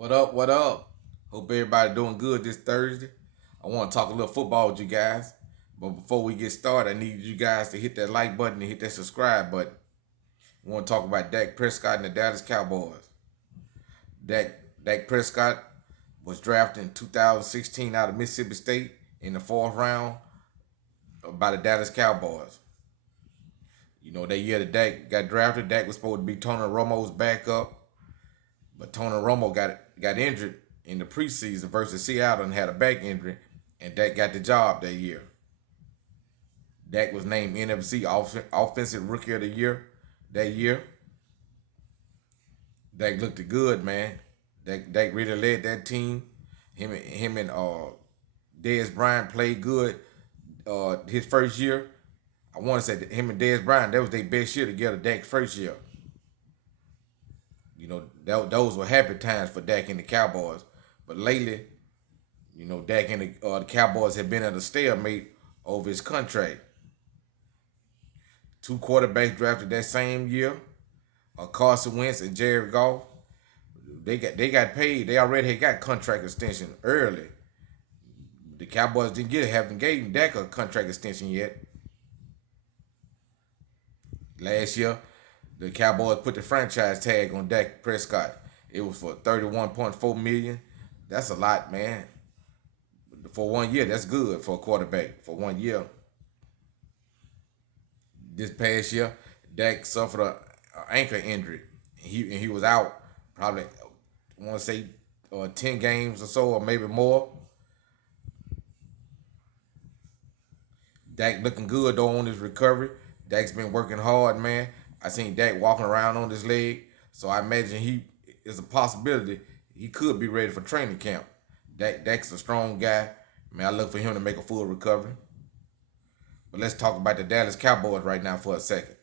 What up? What up? Hope everybody doing good this Thursday. I want to talk a little football with you guys. But before we get started, I need you guys to hit that like button and hit that subscribe button. I want to talk about Dak Prescott and the Dallas Cowboys. Dak Prescott was drafted in 2016 out of Mississippi State in the fourth round by the Dallas Cowboys. You know, that year that Dak got drafted, Dak was supposed to be Tony Romo's backup, but Tony Romo got injured in the preseason versus Seattle and had a back injury, and Dak got the job that year. Dak was named NFC Offensive Rookie of the Year that year. Dak looked good, man. Dak really led that team. Him and Dez Bryant played good his first year. I want to say that him and Dez Bryant, that was their best year together, Dak's first year. You know, those were happy times for Dak and the Cowboys. But lately, you know, Dak and the Cowboys have been at a stalemate over his contract. Two quarterbacks drafted that same year, Carson Wentz and Jared Goff. They got paid. They already had got contract extension early. The Cowboys haven't gave Dak a contract extension yet. Last year, the Cowboys put the franchise tag on Dak Prescott. It was for $31.4 million. That's a lot, man. For 1 year, that's good for a quarterback. For 1 year. This past year, Dak suffered an ankle injury. He was out probably, I want to say, 10 games or so, or maybe more. Dak looking good though on his recovery. Dak's been working hard, man. I seen Dak walking around on his leg, so I imagine he is a possibility he could be ready for training camp. Dak's a strong guy. Man, I look for him to make a full recovery. But let's talk about the Dallas Cowboys right now for a second.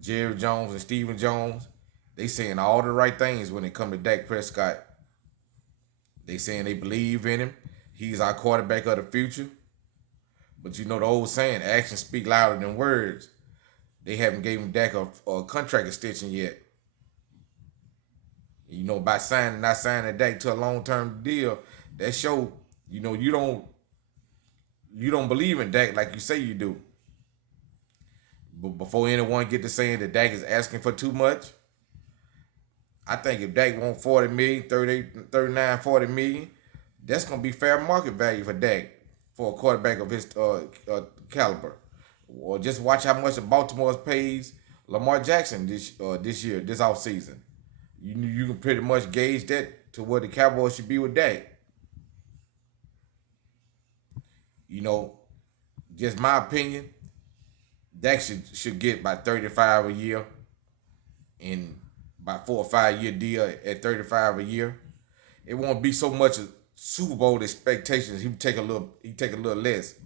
Jerry Jones and Stephen Jones, they saying all the right things when it come to Dak Prescott. They saying they believe in him. He's our quarterback of the future. But you know the old saying, actions speak louder than words. They haven't given Dak a contract extension yet. You know, by not signing Dak to a long-term deal, that show, you know, you don't believe in Dak like you say you do. But before anyone get to saying that Dak is asking for too much, I think if Dak want 40 million, 38, 39, 40 million, that's gonna be fair market value for Dak for a quarterback of his caliber. Or just watch how much Baltimore pays Lamar Jackson this year, this offseason. You can pretty much gauge that to where the Cowboys should be with Dak. You know, just my opinion, Dak should get about 35 a year in about 4 or 5 year deal at 35 a year. It won't be so much a Super Bowl expectations. He take a little less.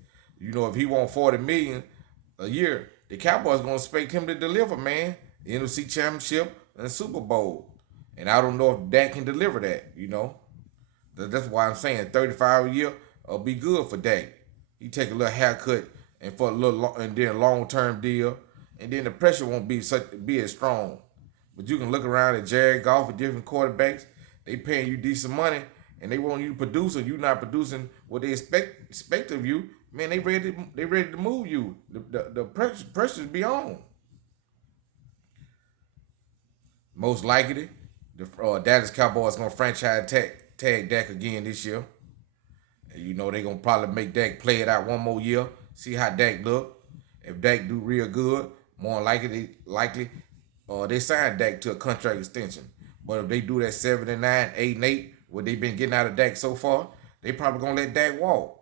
You know, if he want 40 million a year, the Cowboys gonna expect him to deliver, man. The NFC Championship and the Super Bowl. And I don't know if Dak can deliver that, you know. That's why I'm saying 35 a year will be good for Dak. He take a little haircut and for a little and then a long-term deal, and then the pressure won't be as strong. But you can look around at Jared Goff and different quarterbacks. They paying you decent money, and they want you to produce, and you not producing what they expect of you. Man, they ready to move you. The pressure's be on. Most likely, the Dallas Cowboys gonna franchise tag Dak again this year. And you know they gonna probably make Dak play it out 1 more year. See how Dak look. If Dak do real good, more likely they sign Dak to a contract extension. But if they do that 7-9, 8-8, what they been getting out of Dak so far, they probably gonna let Dak walk.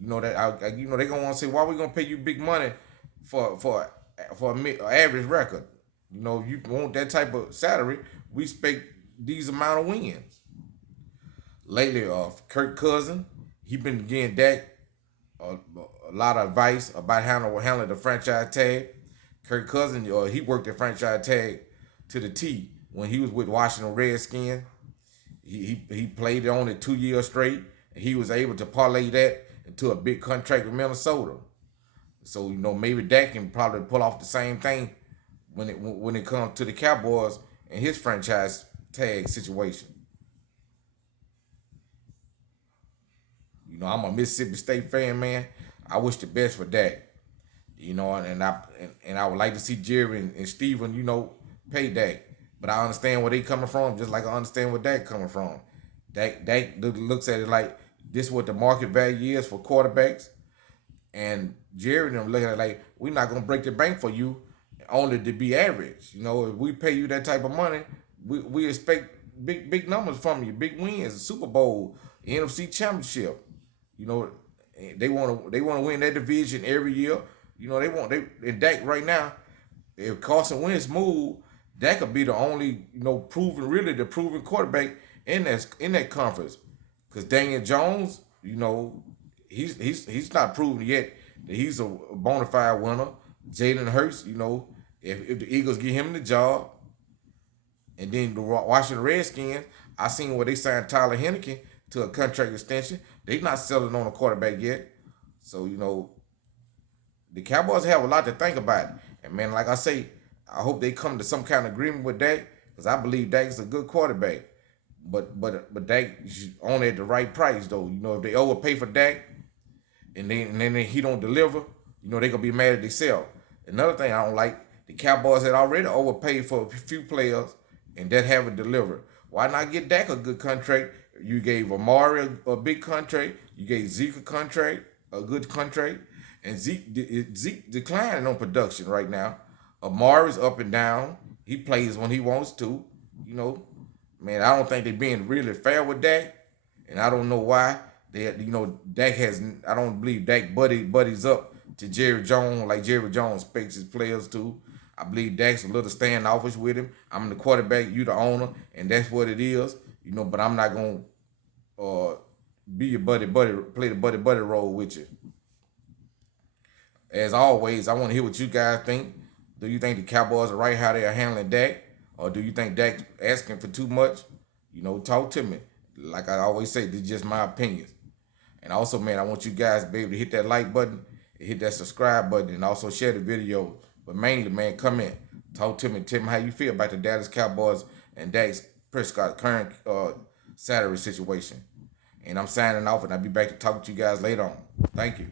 You know that you know they gonna want to say, why we gonna pay you big money for a average record? You know, you want that type of salary, we expect these amount of wins. Lately, Kirk Cousin, he been getting Dak a lot of advice about handling the franchise tag. Kirk Cousin, he worked the franchise tag to the T when he was with Washington Redskins. He played on it 2 years straight, and he was able to parlay that into a big contract with Minnesota. So you know maybe Dak can probably pull off the same thing when it comes to the Cowboys and his franchise tag situation. I'm a Mississippi State fan, man. I wish the best for Dak. And I would like to see Jerry and Steven, pay Dak. But I understand where they coming from, just like I understand where Dak coming from. Dak looks at it like this is what the market value is for quarterbacks. And Jerry and them looking at it like, we're not gonna break the bank for you only to be average. If we pay you that type of money, we expect big numbers from you, big wins, Super Bowl, NFC Championship. You know, they wanna win that division every year. And Dak right now, if Carson Wentz move, that could be the only the proven quarterback in that conference. Because Daniel Jones, he's not proven yet that he's a bona fide winner. Jalen Hurts, if the Eagles get him the job, and then the Washington Redskins, I seen where they signed Tyler Henneke to a contract extension. They not selling on a quarterback yet. So, the Cowboys have a lot to think about. And man, like I say, I hope they come to some kind of agreement with Dak, because I believe Dak is a good quarterback. But Dak is only at the right price though. If they overpay for Dak and then he don't deliver, they gonna be mad at themselves. Another thing I don't like, the Cowboys had already overpaid for a few players and that haven't delivered. Why not get Dak a good contract? You gave Amari a big contract. You gave Zeke a good contract. And Zeke declining on production right now. Amari's up and down. He plays when he wants to. Man, I don't think they're being really fair with Dak. And I don't know why. Dak has, I don't believe Dak buddies up to Jerry Jones like Jerry Jones expects his players to. I believe Dak's a little standoffish with him. I'm the quarterback, you the owner, and that's what it is. But I'm not gonna be your buddy, play the buddy role with you. As always, I want to hear what you guys think. Do you think the Cowboys are right how they are handling Dak? Or do you think Dak's asking for too much? Talk to me. Like I always say, this is just my opinions. And also, man, I want you guys to be able to hit that like button, hit that subscribe button, and also share the video. But mainly, man, comment. Talk to me. Tell me how you feel about the Dallas Cowboys and Dak Prescott current salary situation. And I'm signing off, and I'll be back to talk to you guys later on. Thank you.